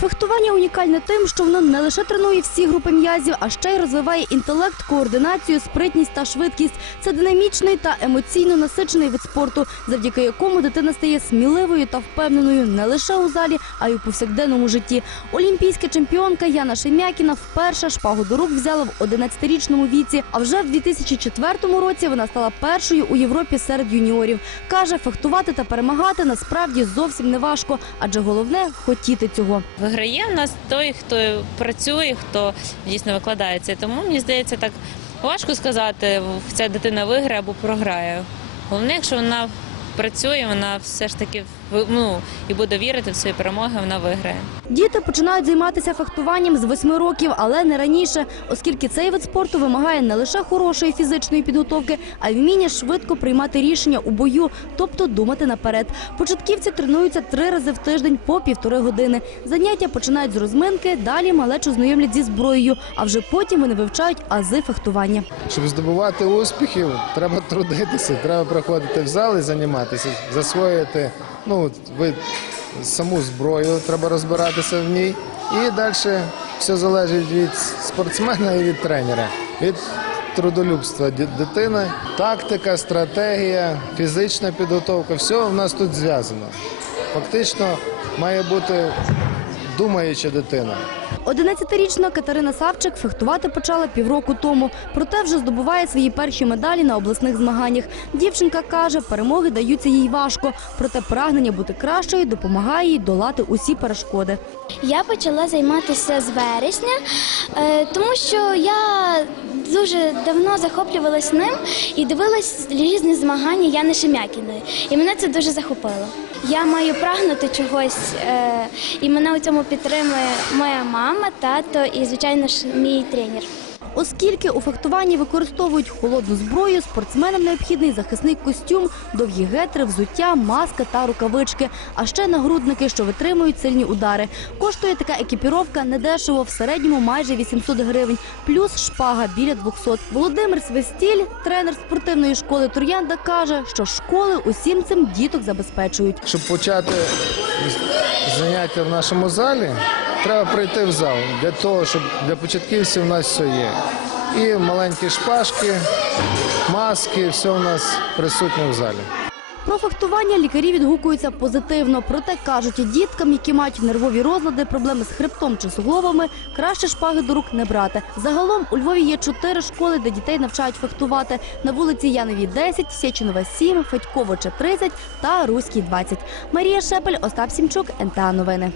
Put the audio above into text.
Фехтування унікальне тим, що воно не лише тренує всі групи м'язів, а ще й розвиває інтелект, координацію, спритність та швидкість. Це динамічний та емоційно насичений вид спорту, завдяки якому дитина стає сміливою та впевненою не лише у залі, а й у повсякденному житті. Олімпійська чемпіонка Яна Шем'якіна вперше шпагу до рук взяла в 11-річному віці. А вже в 2004 році вона стала першою у Європі серед юніорів. Каже, фехтувати та перемагати насправді зовсім не важко, адже головне хотіти цього. Виграє в нас той, хто працює, хто дійсно викладається. Тому мені здається, так важко сказати, ця дитина виграє або програє. Головне, якщо вона працює, вона все ж таки ну, і буде вірити в свої перемоги, вона виграє. Діти починають займатися фехтуванням з 8 років, але не раніше, оскільки цей вид спорту вимагає не лише хорошої фізичної підготовки, а й вміння швидко приймати рішення у бою, тобто думати наперед. Початківці тренуються три рази в тиждень по півтори години. Заняття починають з розминки, далі малечу знайомлять зі зброєю, а вже потім вони вивчають ази фехтування. Щоб здобувати успіхів, треба трудитися, треба приходити в зал і займатися, засвоїти ну, ви саму зброю, треба розбиратися в ній. І далі все залежить від спортсмена і від тренера, від трудолюбства дитини, тактика, стратегія, фізична підготовка все в нас тут зв'язано. Фактично має бути думаюча дитина. 11-річна Катерина Савчик фехтувати почала півроку тому, проте вже здобуває свої перші медалі на обласних змаганнях. Дівчинка каже, перемоги даються їй важко, проте прагнення бути кращою допомагає їй долати усі перешкоди. Я почала займатися з вересня, е, тому що я дуже давно захоплювалась ним і дивилась різні змагання Яни Шем'якіної. І мене це дуже захопило. Я маю прагнути чогось, е, і мене у цьому підтримує моя мама, тато і, звичайно ж, мій тренер. Оскільки у фехтуванні використовують холодну зброю, спортсменам необхідний захисний костюм, довгі гетри, взуття, маска та рукавички, а ще нагрудники, що витримують сильні удари. Коштує така екіпіровка недешево, в середньому майже 800 гривень, плюс шпага біля 200. Володимир Свистіль, тренер спортивної школи Троянда, каже, що школи усім цим діток забезпечують. Щоб почати заняття в нашому залі, треба прийти в зал. Для того, щоб для початківців у нас все є. І маленькі шпажки, маски, все у нас присутнє в залі. Про фехтування лікарі відгукуються позитивно. Проте кажуть, діткам, які мають нервові розлади, проблеми з хребтом чи суглобами, краще шпаги до рук не брати. Загалом у Львові є чотири школи, де дітей навчають фехтувати. На вулиці Янові 10, Сєчинова 7, Федьковича 30 та Руській 20. Марія Шепель, Остап Сімчук, НТА Новини.